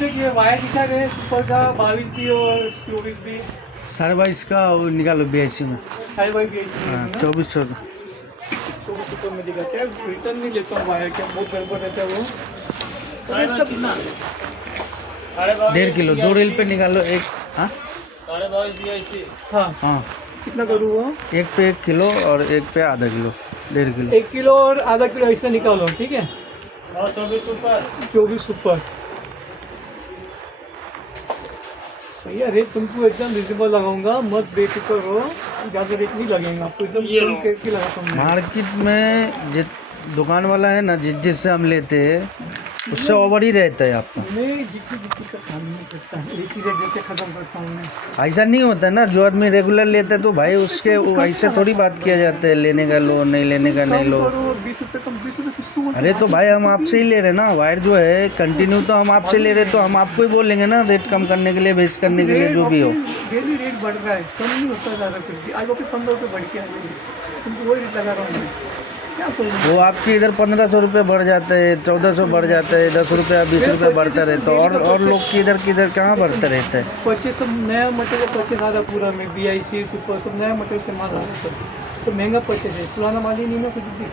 देखिए वायर दिखा रहे हैं सुपर का 22 भी और 24 भी। 22.5 का वो निकालो BIC में। 22 हाँ 2400 का। 24 रुपये में दिखाते हैं। रिटर्न नहीं लेता हूँ वायर के, बहुत गड़बड़ रहता है वो। तो ये सब 1.5 किलो 2 रेल पे निकालो एक। हाँ 22 BIC। हाँ हाँ कितना करूँ वो? एक पे 1 किलो और एक पे आधा किलो 1.5 किलो। 1 किलो और आधा किलो ऐसा निकालो, ठीक है। और 24 सुपर। 24 सुपर भैया, रेट तुमको एकदम रिजनेबल लगाऊंगा, मत बेफिक्र हो, ज़्यादा रेट नहीं लगेगा आपको, एकदम कम करके लगाता हूँ। मार्केट में जिस दुकान वाला है ना जिससे हम लेते हैं उससे ओवर ही रहता है आपका। मैं जितनी का काम नहीं करता, एक ही रेट देके खत्म करता हूँ मैं। ऐसा नहीं होता है ना, जो आदमी रेगुलर लेता है तो भाई उसके ऐसे थोड़ी बात किया जाता है, लेने का लो, नहीं लेने का नहीं लो। 20 रुपये कम, 20 रुपये किसको बोलते हैं? अरे तो भाई हम आपसे ही ले रहे ना वायर, जो है कंटिन्यू तो हम आपसे ले रहे, तो हम आपको ही बोलेंगे ना रेट कम करने के लिए, बेच करने के लिए, जो भी हो। डेली रेट बढ़ रहा है, कम नहीं होता ज़्यादा कुछ भी। आज वापस 15 रुपये बढ़ के आ गई, तुमको वही रेट लगा रहा हूँ मैं, क्या करूँ? वो आपके इधर 1500 रुपये बढ़ जाते हैं, 1400 बढ़ जाता है, 10 रुपये 20 रुपये बढ़ता रहता है, और लोग किधर किधर कहाँ बढ़ता रहता है। परचेज सब नया मटेरियल परचेज आ रहा पूरा में, BIC सुपर सब नया मटेरियल से माल आ रहा है सब, तो महंगा परचेज है, पुराना माल ही नहीं ना कुछ भी।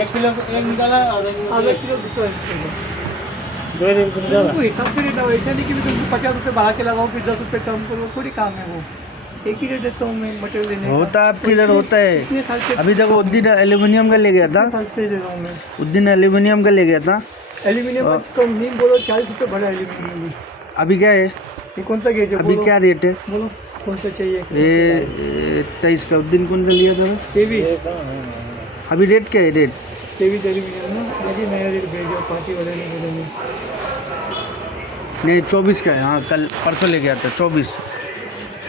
1 किलो एक निकाला, आधा किलो दूसरा तुमको हिसाब से रेट ऐसा नहीं कि मैं तुमको 50 रुपये बढ़ा के लगाऊँ फिर 10 रुपये कम करो, थोड़ी काम है वो। एक ही रेट देता हूँ मैं मटेरियल लेने का। होता आपके इधर होता है। इतने साल से अभी तक उस दिन एल्यूमिनियम का ले गया था, साल से दे रहा हूँ मैं। उस दिन एल्यूमिनियम का ले गया था। एल्यूमिनियम का कम नहीं बोलो, 40 रुपये बढ़ा एल्यूमिनियम भी। अभी क्या है, ये कौन सा गेज है? अभी क्या रेट है? बोलो कौन सा चाहिए? ये 23 का उस दिन कौन सा लिया था? 23। अभी रेट क्या है? रेट 23 एल्यूमिनियम ना, अभी नया रेट भेजो, पार्टी वाले ने भेजेंगे। नहीं 24 का है। हाँ कल परसों ले गया था 24।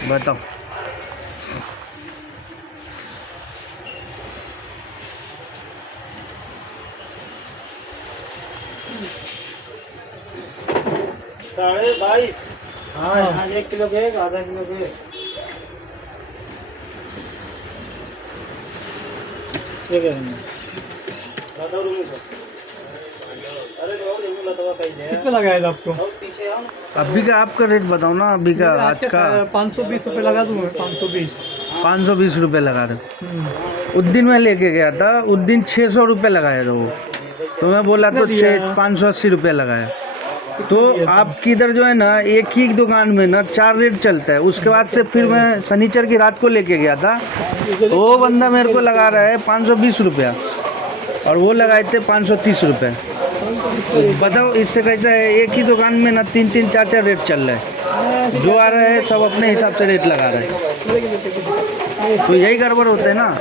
बताओ साढ़े 22। हाँ 1 किलो के आधा किलो के कितना लगाया था आपको? अभी का आपका रेट बताओ ना, अभी का आज का। 520 रुपये लगा दूँ मैं, 520। 520 रुपये लगा रहे हो। उस दिन मैं लेके गया था, उस दिन 600 रुपये लगाया था वो, तो मैं बोला तो 580 रुपये लगाया। तो आप किधर जो है ना, एक ही दुकान में ना 4 रेट चलता है। उसके बाद से फिर मैं शनिचर की रात को लेके गया था, वो बंदा मेरे को लगा रहा है 520 रुपया, और वो लगाए थे 530 रुपये। बताओ इससे कैसा है, एक ही दुकान में ना 3-3 4-4 रेट चल रहा है, जो आ रहा है सब अपने हिसाब से रेट लगा रहा है, तो यही गड़बड़ होता है ना।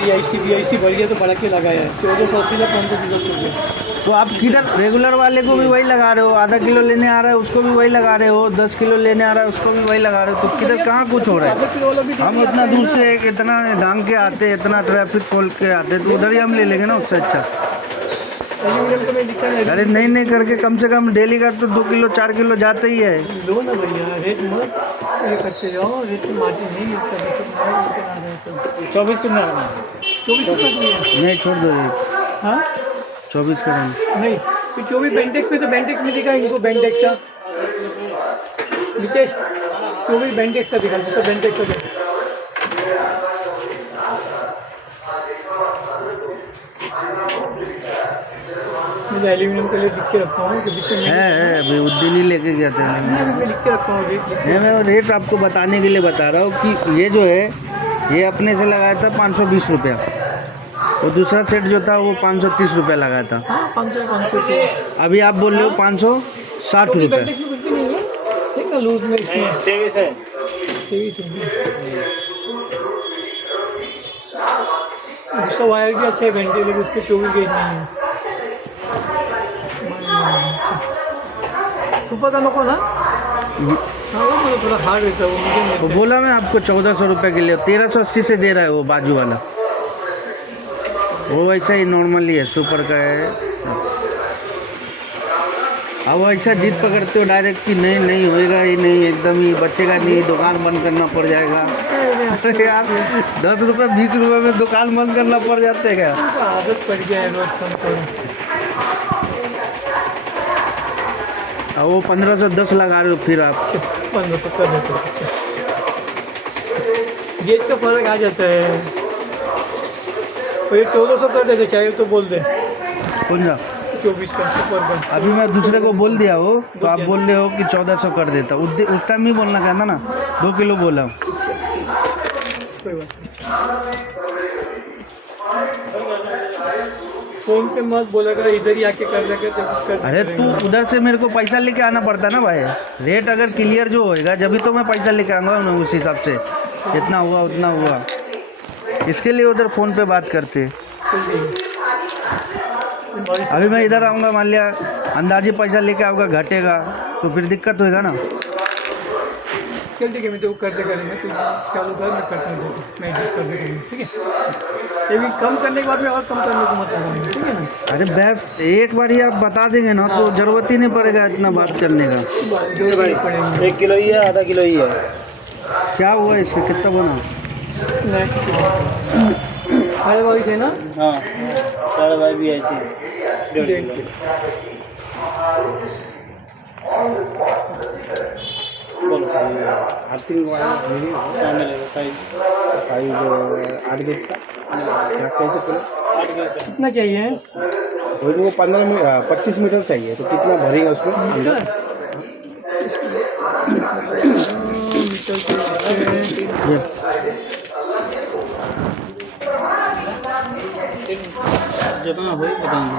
BIC बढ़ गया तो बढ़ा के लगाया है, 1480 का 510 रुपये। तो आप किधर रेगुलर वाले को भी वही लगा रहे हो, आधा किलो लेने आ रहा है उसको भी वही लगा रहे हो, 10 किलो लेने आ रहा है उसको भी वही लगा रहे हो, तो किधर कहाँ कुछ हो रहा है। हम इतना दूर से इतना ढंग के आते, इतना ट्रैफिक खोल के आते, तो उधर ही हम ले लेंगे ना उससे अच्छा। अरे नहीं करके कम से कम डेली का तो 2 किलो 4 किलो जाता ही है। लो ना भैया, रेट मत ये करते जाओ, रेट में मार्जिन नहीं मिलता। 24 कितना? 24 नहीं छोड़ दो ये। हाँ 24 का नहीं, तो 24 बेंटेक्स में, तो बेंटेक्स में दिखा इनको, बेंटेक्स का नितेश, 24 बेंटेक्स का दिखा, दूसरा बेंटेक्स का दिखा। मुझे एल्यूमिनियम के लिए लिख के रखा हूँ कि है अभी उस दिन ही लेके गया था। मैं लिख के रखा हूँ रेट। मैं रेट आपको बताने के लिए बता रहा हूँ कि ये जो है ये अपने से लगाया था 520 रुपया, और दूसरा सेट जो था वो 530 रुपया लगाया था। हाँ 500 अभी आप बोल रहे हो 560 रुपये। ठीक है, लूज में 23 है, 23 दूसरा वायर भी अच्छा है बेंटे, लेकिन उस पर 24 गेज नहीं है। सुपर का नको ना, हाँ वो मतलब थोड़ा हार्ड रहता है वो, मुझे वो बोला मैं आपको 1400 रुपये के लिए, 1380 से दे रहा है वो बाजू वाला, वो ऐसा ही नॉर्मली है, सुपर का है। अब ऐसा जिद पकड़ते हो डायरेक्ट कि नहीं नहीं होएगा ही नहीं, एकदम ही बचेगा नहीं, दुकान बंद करना पड़ जाएगा। अरे यार 10 रुपये 20 रुपये में दुकान बंद करना पड़ जाते हैं क्या? उनको आदत पड़ गया है रोज कम करो। अब वो 1510 लगा रहे हो फिर आप। 1500 कर देते हो। गेज का फर्क आ जाता है। तो ये 1400 कर देते चाहे तो बोल दे। कौन सा? 24 का सुपर का। अभी मैं दूसरे को बोल दिया हो तो आप बोल रहे हो कि 1400 कर देता। उस टाइम ही बोलना कहना ना, 2 किलो बोला। कोई बात नहीं। फोन पे मत बोला कर, इधर ही आके कर लेके तो कर। अरे तू उधर से मेरे को पैसा लेके आना पड़ता ना भाई। रेट अगर क्लियर जो होएगा जब तो मैं पैसा लेके आऊँगा ना, उस हिसाब से इतना हुआ उतना हुआ। इसके लिए उधर फ़ोन पे बात करते। अभी मैं इधर आऊँगा, मान लिया अंदाजी पैसा लेके आऊँगा, घटेगा तो फिर दिक्कत होएगा ना। चल ठीक है, मैं तो करते करेंगे, तो चालू कर, मैं करता हूँ, मैं एडजस्ट कर देंगे, ठीक है। ये भी कम करने के बाद में और कम करने को मत लगाएंगे, ठीक है ना। अरे बस एक बार ही आप बता देंगे ना तो ज़रूरत ही नहीं पड़ेगा इतना बात करने का। जो भाई पड़ेंगे 1 किलो ही है, आधा किलो ही है। क्या हुआ इसका, कितना बना? साढ़े 22 है ना। हाँ 22.5 भी ऐसे 1.5 किलो। बोलो आर्थिंग वाला क्या मिलेगा? साइज 8 गेज का कैसे किलो? 8 गेज का कितना चाहिए? वही वो 25 मीटर चाहिए, तो कितना भरेगा उसमें अंदर? जितना हो बताएंगे।